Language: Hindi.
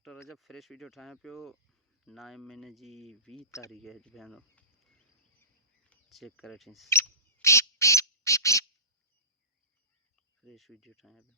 डॉक्टर रजब फ्रेश वीडियो ठाहियां पियो। 9 महीने जी 20 तारीख़ है भेण, चेक करे अचीं। फ्रेश वीडियो ठाहियां पियो।